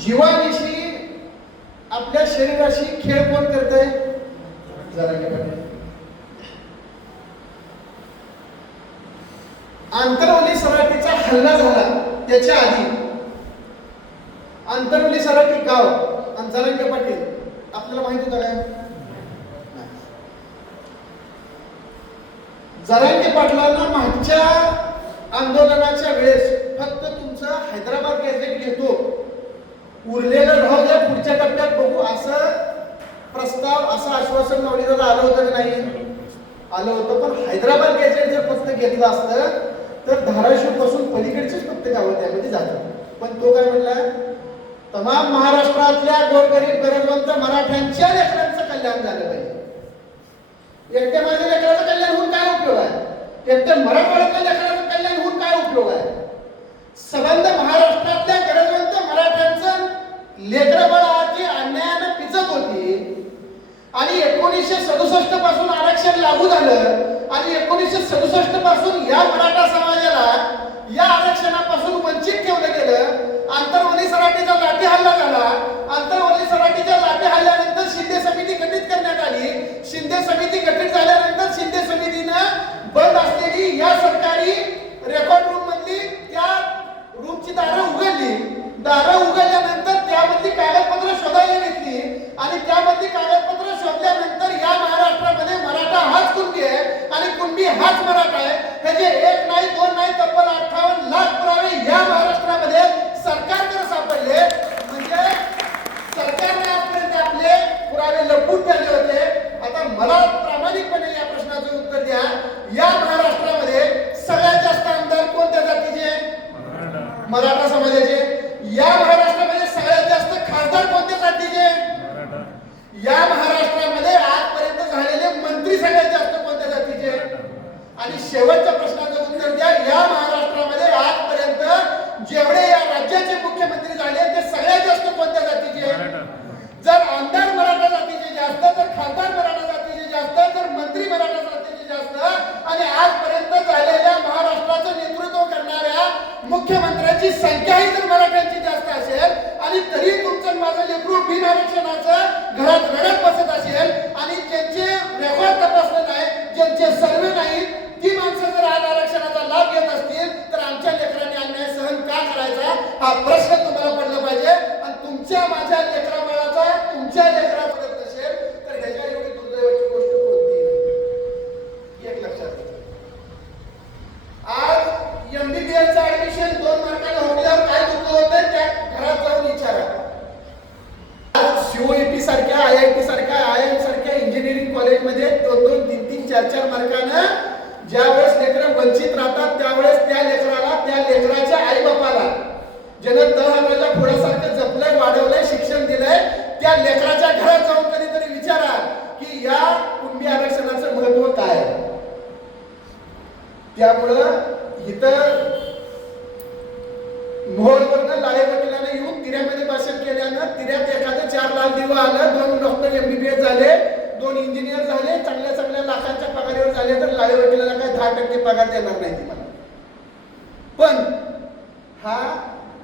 जीवानिशी आपल्या शरीराशी खेळ कोण करतंय जरांगे पाटील आंतरवली सराटीचा हल्ला झाला त्याच्या आधी. आंतरवली सराटी गाव आणि जरांगे पाटील. आपल्याला माहीत होतं काय? नाही. जरांगे पाटलांना मागच्या आंदोलनाच्या वेळेस फक्त तुमचं हैदराबाद गॅझेट घेतो. उरलेलं राहू द्या पुढच्या टप्प्यात बघू असं प्रस्ताव असं आश्वासन नवनीला आलं होतं की नाही? आलं होतं पण हैदराबाद गॅझेट जर फक्त घेतलं असतं तर धाराशिवपासून पलीकडचेच फक्त गावं त्यामध्ये जातात. पण तो काय म्हणला तमाम महाराष्ट्रातल्या गोरगरीब गरजवंत मराठ्यांच्या लेकरांचं कल्याण झालं पाहिजे. एकट्या माझ्या लेकराचं कल्याण होऊन काय उपयोग आहे? एकट्या मराठा लागू झालं आणि एकोणीसशे सदुसष्टपासून या मराठा समाजाला या आरक्षणापासून वंचित ठेवलं गेलं. आंतरवली सराठीचा लाठी हल्ला झाला. आंतरवली सराठीच्या लाठी हल्ल्यानंतर शिंदे समिती गठीत करण्यात आली. शिंदे समिती गठीत झाल्यानंतर शिंदे समितीनं बंद असलेली या सरकारी रेकॉर्ड रूम मधली त्या रूमची दारं उघडली. दारं उघडल्यानंतर त्यामधली कागदपत्र शोधायला घेतली आणि त्यामधली कागद शोधल्यानंतर या महाराष्ट्रामध्ये मराठा हाच कुणबी आहे आणि कुणबी हाच मराठा आहे त्याचे एक नाही दोन नाही तब्बल अठ्ठावन्न लाख पुरावे या महाराष्ट्रामध्ये सरकारकडे सापडले म्हणजे सरकारने आजपर्यंत आपले पुरावे लपून ठेवले होते आता मला प्रामाणिकपणे या प्रश्नाचं उत्तर द्या या महाराष्ट्रामध्ये सगळ्यात जास्त आमदार कोणत्या जातीचे मराठा समाजाचे या महाराष्ट्रामध्ये सगळ्यात जास्त खासदार कोणत्या जातीचे या महाराष्ट्रामध्ये आजपर्यंत झालेले मंत्री सगळ्यात जास्त कोणत्या जातीचे? आणि शेवटच्या प्रश्नाचं उत्तर द्या. या महाराष्ट्रामध्ये आजपर्यंत जेवढे या राज्याचे मुख्यमंत्री झाले ते सगळ्यात जास्त कोणत्या जातीचे? जर आमदार मराठा जातीचे जास्त तर खासदार मराठा जातीचे जास्त तर मंत्री मराठा जातीचे जास्त. आणि आजपर्यंत झालेल्या महाराष्ट्राचं नेतृत्व करणाऱ्या मुख्यमंत्र्यांची संख्याही जर मराठ्यांची जास्त असेल आणि तरी लेकरू घरात रडत बसत असेल आणि ज्यांचे रेकॉर्ड तपासलं नाही ज्यांचे सर्वे नाही ती माणसं जर आज आरक्षणाचा लाभ घेत असतील तर आमच्या लेकरांनी अन्याय सहन का करायचा हा प्रश्न तुम्हाला पडला पाहिजे आणि तुमच्या माझ्या लेकरा बाळाचा तुमच्या लेकराचा पडत नसेल तर ह्याच्या एवढी दुर्दैवाची गोष्ट कोणती नाही एक लक्षात घ्या आज एमबीबीएस चं ऍडमिशन दोन मार्काने होण्यावर काय दुःख होतं त्या घरात जाऊन विचारा सीओईपी सारख्या आय आय टी सारख्या आय एम सारख्या इंजिनिअरिंग कॉलेजमध्ये दोन दोन तीन तीन चार चार मार्कानं ज्या वेळेस लेकरं वंचित राहतात त्यावेळेस त्या लेकराला त्या लेकराच्या आई बापाला ज्यानं तळहाताच्या फुडासारखं जपलंय वाढवलंय शिक्षण दिलंय त्या लेकराच्या घरात जाऊन कधीतरी विचारा की या कुंभी आरक्षणाचं महत्त्व काय त्यामुळं इथं मोहोळवरनं लाळे वकिलाने येऊन तिऱ्यामध्ये भाषण केल्यानं तिऱ्यात एखादं चार लाल दिवा आलं दोन डॉक्टर एमबीबीएस झाले दोन इंजिनियर झाले चांगल्या चांगल्या लाखांच्या पगारीवर झाले तर लाळे टक्के पगार देणार नाही तुम्हाला पण हा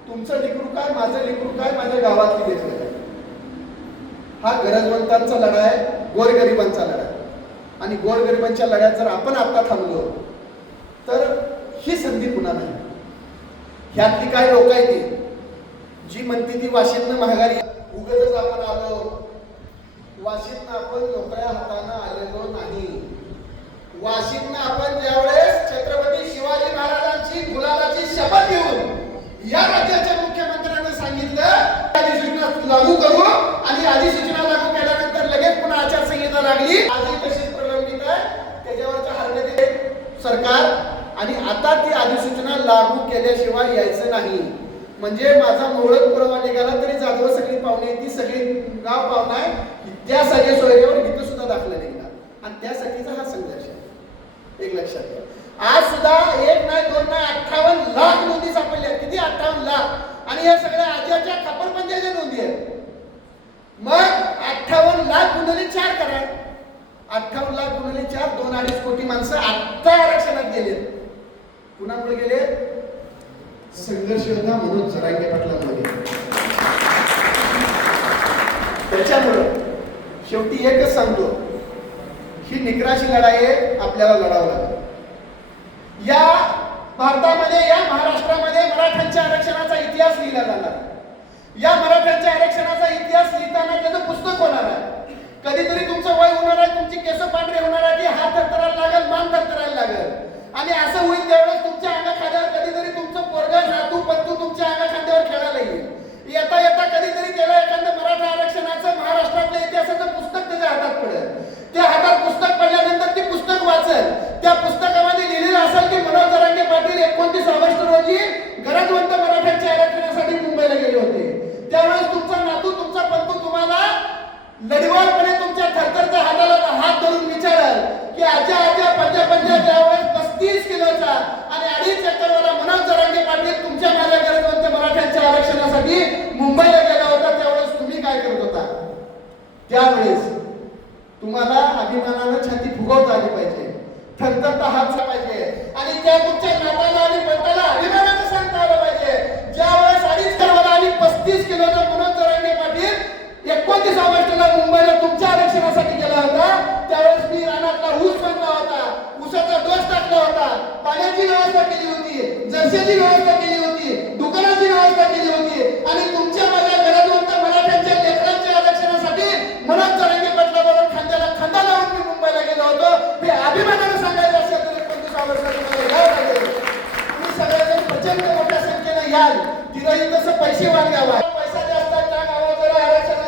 तुमचं लेकरू काय माझं लेकरू काय माझ्या गावातली लेकरू काय? हा गरजवंतांचा लढा आहे गोरगरिबांचा लढा आणि गोरगरिबांच्या लढ्यात जर आपण आता थांबलो तर ही संधी पुन्हा नाही. ह्यातली काय लोक आहेत ती? जी म्हणते ती वाशिंद महागारी मुख्यमंत्र्यांना अधिसूचना लागू करू आणि अधिसूचना लागू केल्यानंतर लगेच पुन्हा आचारसंहिता लागली. आधी तशीच प्रलंबित आहे. त्याच्यावरच्या हरणे सरकार आणि आता ती अधिसूचना लागू केल्याशिवाय यायचं नाही. म्हणजे माझा मोहळत पुरावा निघाला तरी जाधव सगळी पाहुणे ती सगळी गाव पाहुणा आहे. त्या सगळ्या सोयऱ्यावर इथं सुद्धा दाखला निघणार. आणि त्यासाठीचा हा संघर्ष आहे. एक लक्षात घ्या आज सुद्धा एक नाही दोन नाही अठ्ठावन्न लाख नोंदी सापडल्या किती अठ्ठावन्न लाख आणि या सगळ्या आज्याच्या खापरपंजाच्या नोंदी आहेत मग अठ्ठावन्न लाख गुणले चार करा अठ्ठावन्न लाख गुणले चार दोन अडीच कोटी माणसं आत्ता आरक्षणात गेलेत कुणामुळे गेले? संघर्ष योद्धा म्हणून जरांगे पाटलांमुळे त्याच्यामुळे त्याच्यामुळं शेवटी एकच सांगतो ही निकराची लढाई आपल्याला लढावं लागेल. या भारतामध्ये या महाराष्ट्रामध्ये मराठ्यांच्या आरक्षणाचा इतिहास लिहिला जाणार या मराठ्यांच्या आरक्षणाचा इतिहास लिहिताना त्याचं पुस्तक होणार आहे. कधीतरी तुमचं वय होणार आहे तुमची केस पांढरे होणार आहे की की आजच्या आजा पंचा पंचा त्यावेळेस पस्तीस किलोचा आणि अडीच एकरवाला मनोज जरांगे पाटील तुमच्या माझ्या गरजवंत मराठ्यांच्या आरक्षणासाठी मुंबईला गेला होता त्यावेळेस तुम्ही काय करत होता? त्यावेळेस तुम्हाला अभिमानानं छाती फुगवता आली पाहिजे. थरथरता हात पाहिजे. आणि त्या तुमच्या नाताला आणि पंताला अभिमानानं सांगता आलं पाहिजे. ज्या वेळेस अडीच करवाला आणि पस्तीस किलोचा मनोज जरांगे पाटील एकोणतीस ऑगस्टला मुंबईला तुमच्या आरक्षणासाठी त्यांनी रानातला ऊस बनला होता. ऊसाचा डोस टाकला होता. पाण्याची व्यवस्था केली होती. जरशेची व्यवस्था केली होती. दुकानाची व्यवस्था केली होती. आणि तुमच्या माझ्या घरात मराठ्यांच्या लेकरांच्या आरक्षणासाठी मनोज जरांगे पाटलाबरोबर खांद्याला खांदा लावून मी मुंबईला गेलो होतो. हे अभिमानानं सांगायचं असेल तर पंचवीस ऑगस्टला तुम्हाला तुम्ही प्रचंड मोठ्या संख्येने याल. तिथंही तसं पैसे वाढावा पैसा जास्त त्या गावात आरक्षण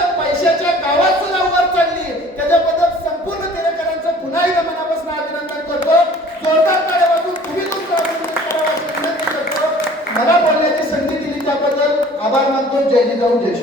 आरक्षणाची पैशाच्या गावात सुद्धा वर चढली त्याच्याबद्दल संपूर्ण तेरेकरांचं पुन्हा एकदा मनापासून अभिनंदन करतो. जोरदार टाळ्या वाजवून तुम्ही तुमचं अभिनंदन करावं अशी विनंती करतो. मला बोलण्याची संधी दिली त्याबद्दल आभार मानतो. जय जिजाऊ जय